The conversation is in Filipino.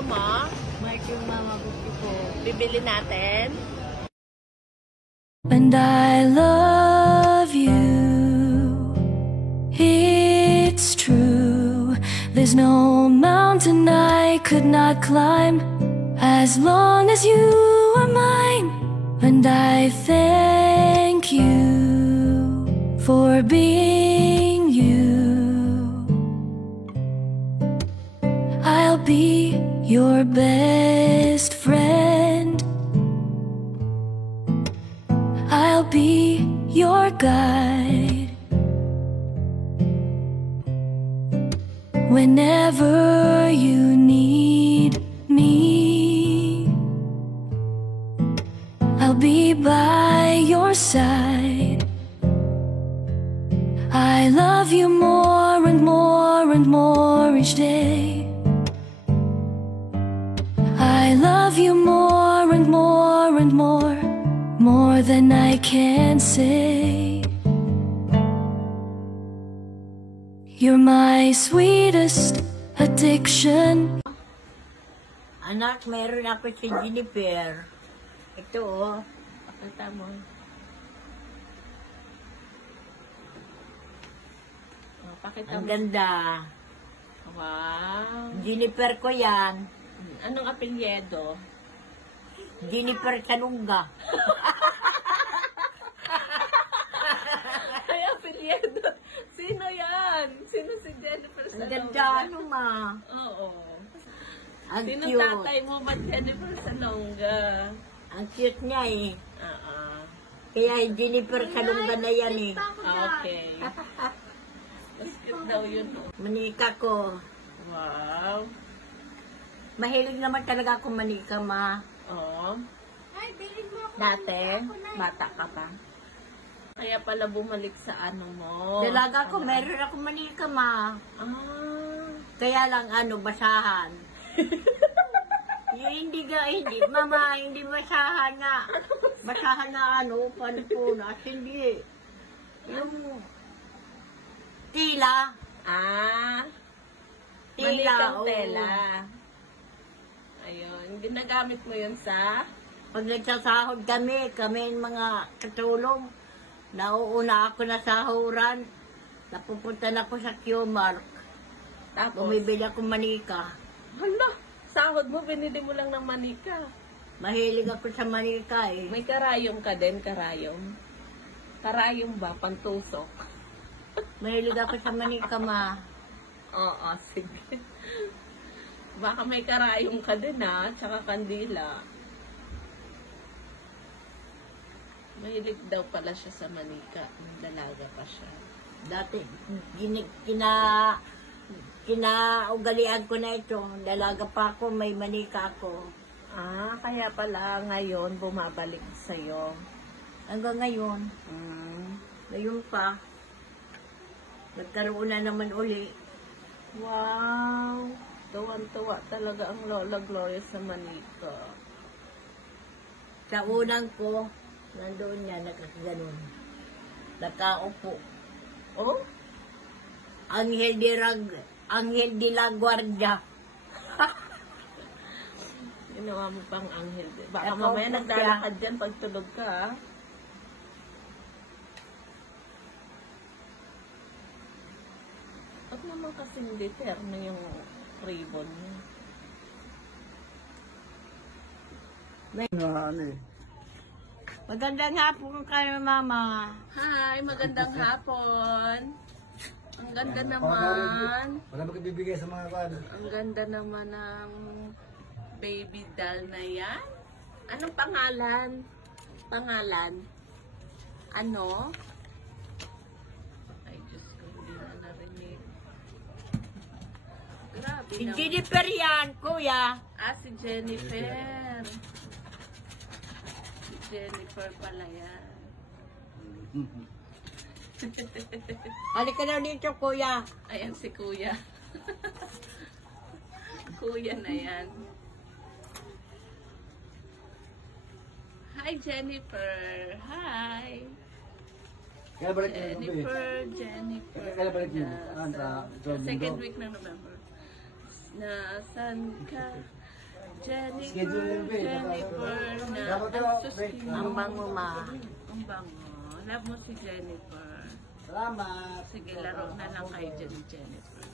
gusto mo? Mark yung mama gusto ko. Bibili natin. And I love you. It's true. There's no mountain I could not climb as long as you are mine. And I thank you for being you. I'll be your best friend. I'll be your guide whenever you need me. I'll be by your side. I love you more and more and more each day. I love you more and more and more than I can say. You're my sweetest addiction. Anak, meron ako si Jennifer. Ito oh. Pakita mo. Oh, pakita Ang mo. ganda. Wow. Jennifer ko yan. Anong apelyedo? Jennifer Kanunga. Ay, apelyedo. Sino yan? Sino si Jennifer Ang Salonga? ganda ano ma. Oo. Ang Sino cute. tatay mo ba Jennifer Salonga? Ang cute niya eh. Oo. Kaya Jennifer Kanunga na yan eh. Okay. Mas cute daw yun. Oh. Manika ko. Wow. Mahilig naman talaga ako manika ma. Oo. Dati, bata ka pa. Kaya pala bumalik sa ano mo. Dalaga ko, meron ako manika ma. Ah. Kaya lang ano, basahan. Hindi mama, hindi basahan na. Basahan na ano, panpunas, hindi. Yung tila. Ah. Tila, Manikang oo. tela. Ayun. Ginagamit mo yun sa? Pag nagsasahod kami mga katulong, nauuna ako na sahuran, napupunta na ako sa Q-Mark. Tapos? Bumibili ako manika. Hala! Sahod mo, binili mo lang ng manika. Mahilig ako sa manika eh. May karayom ka din, karayom. Karayom ba? Pantusok? Mahilig ako sa manika ma. Oo, sige. Baka may karayom ka din ha, tsaka kandila. Mahilig daw pala siya sa manika. Dalaga pa siya. Dati, kinaugalian ko na ito. Dalaga pa ako, may manika ako. Ah, kaya pala ngayon bumabalik sa'yo. Hanggang ngayon, Mm. ngayon pa, nagkaroon na naman uli. Wow! Tuwan-tuwa talaga ang Lola Gloria sa manika. Sa unang ko, nandoon niya, nakaganon. Nakaupo. Oh? Anghel de la Guardia. Ginawa mo pang anghel. Baka Ako, mamaya siya. naglalakad dyan pag tulog ka, ha? Ba't naman kasing deterno yung ribbon niya? Magandang hapon kayo, Mama. Hi! Magandang hapon! Ang ganda naman. Wala ba bibigay sa mga kan? Ang ganda naman ng baby doll na yan. Anong pangalan? Pangalan? Ano? Ay, Diyos ko, hindi na narinig. Grabe Si naman. Jennifer yan, kuya. Ah, si Jennifer. Si Jennifer pala yan. Halika na dito, kuya. Ayan si Kuya. Kuya na yan. Hi, Jennifer. Hi. Kaya balik niyo ng gabi? Jennifer. Kaya balik niyo? Sa second week ng November. Nasaan ka? Schedule yun, be. Jennifer na. Dapat yun, Ang sus- be. Ang bango ma. Ang bango. Love mo si Jennifer. Salamat. Sige, laro na lang kayo dyan ni Jennifer.